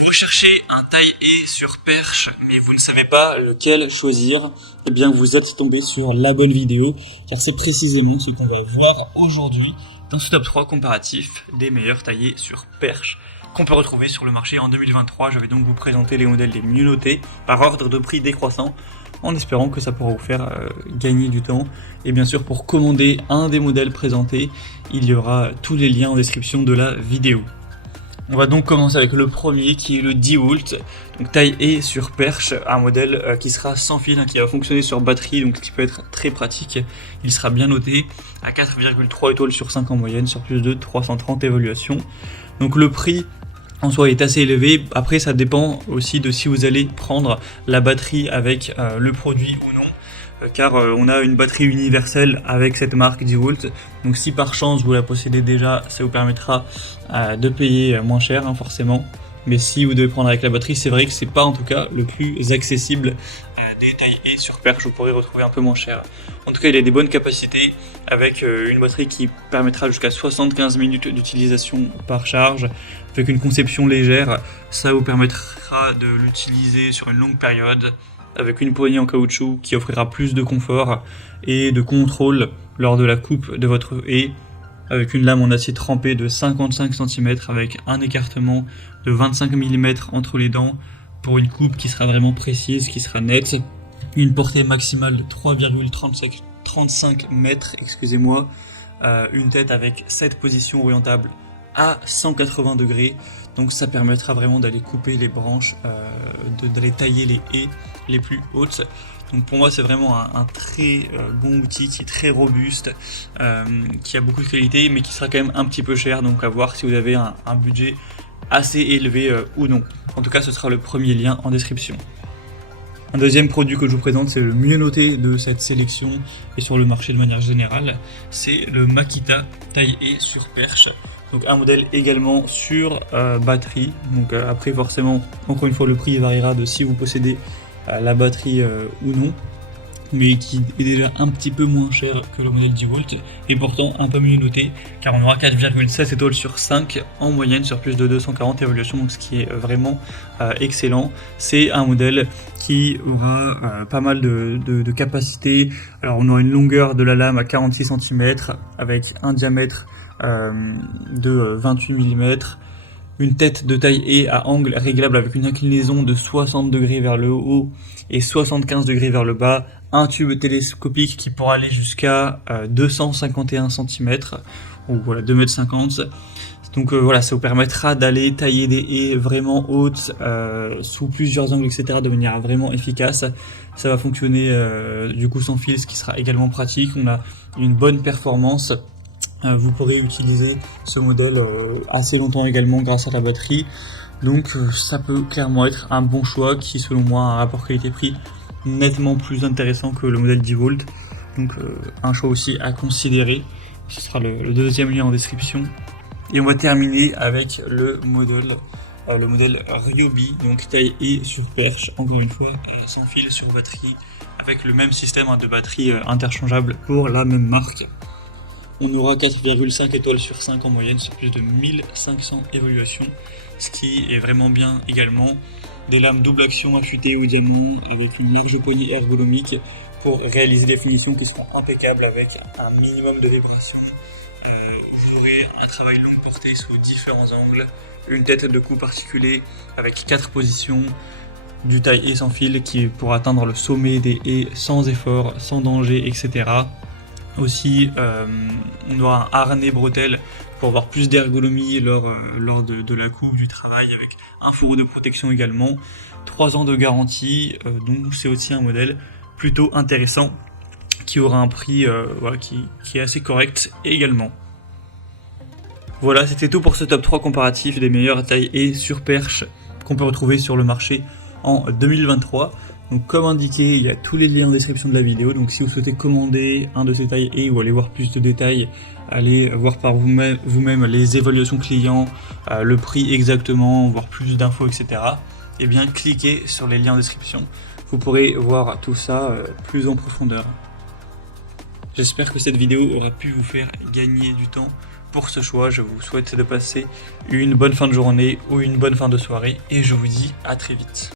Vous recherchez un taille-haie sur perche, mais vous ne savez pas lequel choisir, eh bien vous êtes tombé sur la bonne vidéo, car c'est précisément ce qu'on va voir aujourd'hui dans ce top 3 comparatif des meilleurs taille-haie sur perche qu'on peut retrouver sur le marché en 2023. Je vais donc vous présenter les modèles les mieux notés par ordre de prix décroissant, en espérant que ça pourra vous faire gagner du temps. Et bien sûr, pour commander un des modèles présentés, il y aura tous les liens en description de la vidéo. On va donc commencer avec le premier qui est le DeWalt, donc taille-haie sur perche, un modèle qui sera sans fil, qui va fonctionner sur batterie, donc qui peut être très pratique. Il sera bien noté à 4,3 étoiles sur 5 en moyenne, sur plus de 330 évaluations. Donc le prix en soi est assez élevé. Après, ça dépend aussi de si vous allez prendre la batterie avec le produit ou non. Car on a une batterie universelle avec cette marque DeWalt, donc si par chance vous la possédez déjà, ça vous permettra de payer moins cher forcément, mais si vous devez prendre avec la batterie, c'est vrai que c'est pas en tout cas le plus accessible des taille-haie sur perche, vous pourrez retrouver un peu moins cher. En tout cas, il a des bonnes capacités avec une batterie qui permettra jusqu'à 75 minutes d'utilisation par charge, avec une conception légère. Ça vous permettra de l'utiliser sur une longue période, avec une poignée en caoutchouc qui offrira plus de confort et de contrôle lors de la coupe de votre haie, avec une lame en acier trempé de 55 cm avec un écartement de 25 mm entre les dents pour une coupe qui sera vraiment précise, qui sera nette, une portée maximale de 3,35 mètres, une tête avec 7 positions orientables à 180 degrés, donc ça permettra vraiment d'aller couper les branches, d'aller tailler les haies les plus hautes. Donc pour moi c'est vraiment un très bon outil qui est très robuste, qui a beaucoup de qualité mais qui sera quand même un petit peu cher, donc à voir si vous avez un budget assez élevé ou non. En tout cas ce sera le premier lien en description. Un deuxième produit que je vous présente, c'est le mieux noté de cette sélection et sur le marché de manière générale, c'est le Makita taille-haie sur perche. Donc un modèle également sur batterie, donc après forcément, encore une fois, le prix variera de si vous possédez la batterie ou non, mais qui est déjà un petit peu moins cher que le modèle DeWalt, et pourtant un peu mieux noté, car on aura 4,7 étoiles sur 5 en moyenne sur plus de 240 évaluations, donc ce qui est vraiment excellent. C'est un modèle qui aura pas mal de capacité. Alors on aura une longueur de la lame à 46 cm, avec un diamètre de 28 mm, une tête de taille-haie à angle réglable avec une inclinaison de 60 degrés vers le haut et 75 degrés vers le bas, un tube télescopique qui pourra aller jusqu'à 251 cm, ou voilà 2,50 m. Donc voilà, ça vous permettra d'aller tailler des haies vraiment hautes, sous plusieurs angles, etc., de manière vraiment efficace. Ça va fonctionner du coup sans fil, ce qui sera également pratique. On a une bonne performance. Vous pourrez utiliser ce modèle assez longtemps également grâce à la batterie, donc ça peut clairement être un bon choix qui selon moi a un rapport qualité-prix nettement plus intéressant que le modèle DeWalt, donc un choix aussi à considérer. Ce sera le deuxième lien en description. Et on va terminer avec le modèle Ryobi, donc taille-haie sur perche, encore une fois sans fil sur batterie, avec le même système de batterie interchangeable pour la même marque. On aura 4,5 étoiles sur 5 en moyenne sur plus de 1500 évaluations, ce qui est vraiment bien également. Des lames double action affûtées au diamant avec une large poignée ergonomique pour réaliser des finitions qui seront impeccables avec un minimum de vibration. Vous aurez un travail longue portée sous différents angles, une tête de coupe articulée avec 4 positions, du taille-haie sans fil qui pourra atteindre le sommet des haies sans effort, sans danger, etc. Aussi, on aura un harnais bretelle pour avoir plus d'ergonomie lors de la coupe, du travail, avec un fourreau de protection également. 3 ans de garantie, donc c'est aussi un modèle plutôt intéressant qui aura un prix qui est assez correct également. Voilà, c'était tout pour ce top 3 comparatif des meilleures taille-haie sur perche qu'on peut retrouver sur le marché en 2023. Donc comme indiqué, il y a tous les liens en description de la vidéo, donc si vous souhaitez commander un de ces taille-haie ou aller voir plus de détails, allez voir par vous-même les évaluations clients, le prix exactement, voir plus d'infos, etc. Et bien cliquez sur les liens en description, vous pourrez voir tout ça plus en profondeur. J'espère que cette vidéo aura pu vous faire gagner du temps pour ce choix. Je vous souhaite de passer une bonne fin de journée ou une bonne fin de soirée et je vous dis à très vite.